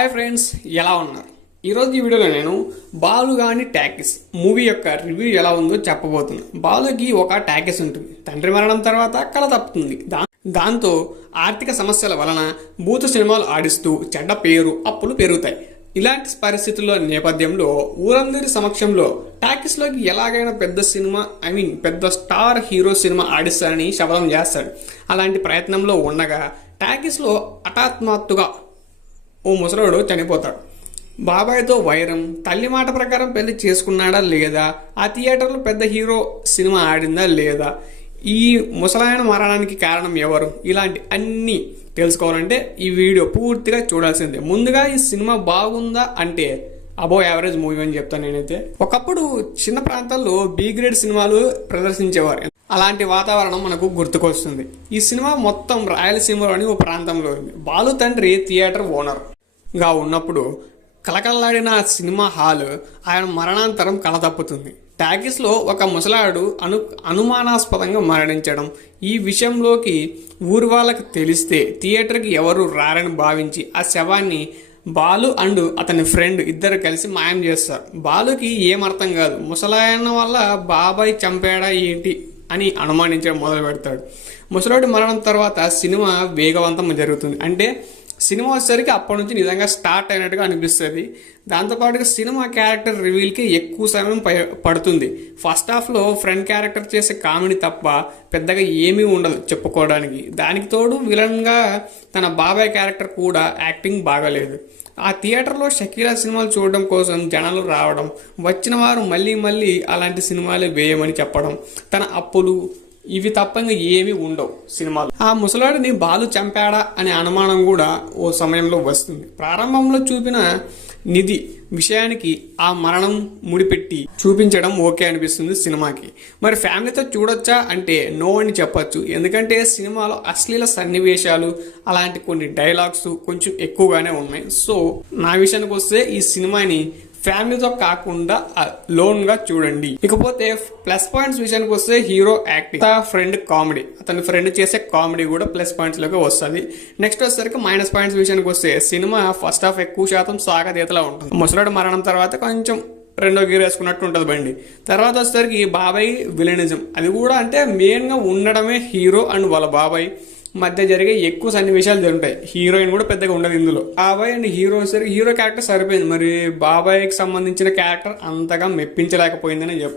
Hi friends, ఎలా ఉన్నారు? ఈరోజు ఈ వీడియోలో నేను బాలు గాని టాకీస్ మూవీ యొక్క రివ్యూ ఎలా ఉందో చెప్పబోతున్నాను. బాలుకి ఒక టాకీస్ ఉంటుంది. తండ్రి మరణం తర్వాత కళ తప్పుతుంది. దాంతో ఆర్థిక సమస్యల వలన బూతు సినిమాలు ఆడిస్తూ చెడ్డ పేరు, అప్పులు పెరుగుతాయి. ఇలాంటి పరిస్థితుల్లో నేపథ్యంలో ఊరందరి సమక్షంలో టాకీస్లోకి ఎలాగైనా పెద్ద సినిమా పెద్ద స్టార్ హీరో సినిమా ఆడిస్తారని శపథం చేస్తాడు. అలాంటి ప్రయత్నంలో ఉండగా టాకీస్లో హఠాత్మాత్తుగా ఓ ముసలోడు చనిపోతాడు. బాబాయ్తో వైరం, తల్లి మాట ప్రకారం పెళ్లి చేసుకున్నాడా లేదా, ఆ థియేటర్లో పెద్ద హీరో సినిమా ఆడిందా లేదా, ఈ ముసలాయన మరణానికి కారణం ఎవరు, ఇలాంటి అన్నీ తెలుసుకోవాలంటే ఈ వీడియో పూర్తిగా చూడాల్సిందే. ముందుగా ఈ సినిమా బాగుందా అంటే అబో యావరేజ్ మూవీ అని చెప్తాను నేనైతే. ఒకప్పుడు చిన్న ప్రాంతాల్లో బి గ్రేడ్ సినిమాలు ప్రదర్శించేవారు. అలాంటి వాతావరణం మనకు గుర్తుకొస్తుంది. ఈ సినిమా మొత్తం రాయలసీమలోని ఓ ప్రాంతంలో ఉంది. బాలు తండ్రి థియేటర్ ఓనర్గా ఉన్నప్పుడు కలకల్లాడిన సినిమా హాల్ ఆయన మరణాంతరం కళ తప్పుతుంది. టాకీస్లో ఒక ముసలాడు అనుమానాస్పదంగా మరణించడం, ఈ విషయంలోకి ఊరి వాళ్ళకి తెలిస్తే థియేటర్కి ఎవరు రారని భావించి ఆ శవాన్ని బాలు అండ్ అతని ఫ్రెండ్ ఇద్దరు కలిసి మాయం చేస్తారు. బాలుకి ఏమర్థం కాదు. ముసలాయన వల్ల బాబాయ్ చంపాడా ఏంటి అని అనుమానించడం మొదలు పెడతాడు. ముసలాడి మరణం తర్వాత సినిమా వేగవంతం జరుగుతుంది. అంటే సినిమా వచ్చేసరికి అప్పటి నుంచి నిజంగా స్టార్ట్ అయినట్టుగా అనిపిస్తుంది. దాంతోపాటుగా సినిమా క్యారెక్టర్ రివీల్కి ఎక్కువ సమయం పడుతుంది. ఫస్ట్ హాఫ్లో ఫ్రెండ్ క్యారెక్టర్ చేసే కామెడీ తప్ప పెద్దగా ఏమీ ఉండదు చెప్పుకోవడానికి. దానికి తోడు విలన్గా తన బాబాయ్ క్యారెక్టర్ కూడా యాక్టింగ్ బాగాలేదు. ఆ థియేటర్లో షకీలా సినిమాలు చూడడం కోసం జనాలు రావడం, వచ్చిన వారు మళ్ళీ మళ్ళీ అలాంటి సినిమాలే వేయమని చెప్పడం, తన అప్పులు ఇవి తప్పంగా ఏమీ ఉండవు సినిమాలు. ఆ ముసలాడిని బాలు చంపాడా అనే అనుమానం కూడా ఓ సమయంలో వస్తుంది. ప్రారంభంలో చూపిన నిధి విషయానికి ఆ మరణం ముడిపెట్టి చూపించడం ఓకే అనిపిస్తుంది సినిమాకి. మరి ఫ్యామిలీతో చూడొచ్చా అంటే నో అని చెప్పొచ్చు. ఎందుకంటే సినిమాలో అశ్లీల సన్నివేశాలు, అలాంటి కొన్ని డైలాగ్స్ కొంచెం ఎక్కువగానే ఉన్నాయి. సో నా విషయానికి వస్తే ఈ సినిమాని ఫ్యామిలీతో కాకుండా లోన్గా చూడండి. ఇకపోతే ప్లస్ పాయింట్స్ విషయానికి వస్తే హీరో యాక్టింగ్, ఫ్రెండ్ కామెడీ, అతని ఫ్రెండ్ చేసే కామెడీ కూడా ప్లస్ పాయింట్స్ లోకి వస్తుంది. నెక్స్ట్ వచ్చేసరికి మైనస్ పాయింట్స్ విషయానికి వస్తే సినిమా ఫస్ట్ హాఫ్ ఎక్కువ శాతం సాగదీతలా ఉంటుంది. ముసలాడు మరణం తర్వాత కొంచెం రెండో గీర్ వేసుకున్నట్టు ఉంటుంది బండి. తర్వాత వచ్చేసరికి బాబాయ్ విలనిజం, అది కూడా అంటే మెయిన్గా ఉండడమే హీరో అండ్ వాళ్ళ బాబాయ్ మధ్య జరిగే ఎక్కువ సన్నివేశాలు జరుగుతాయి. హీరోయిన్ కూడా పెద్దగా ఉండదు ఇందులో. బాబాయ్ అండ్ హీరో హీరో క్యారెక్టర్ సరిపోయింది. మరి బాబాయ్కి సంబంధించిన క్యారెక్టర్ అంతగా మెప్పించలేకపోయిందని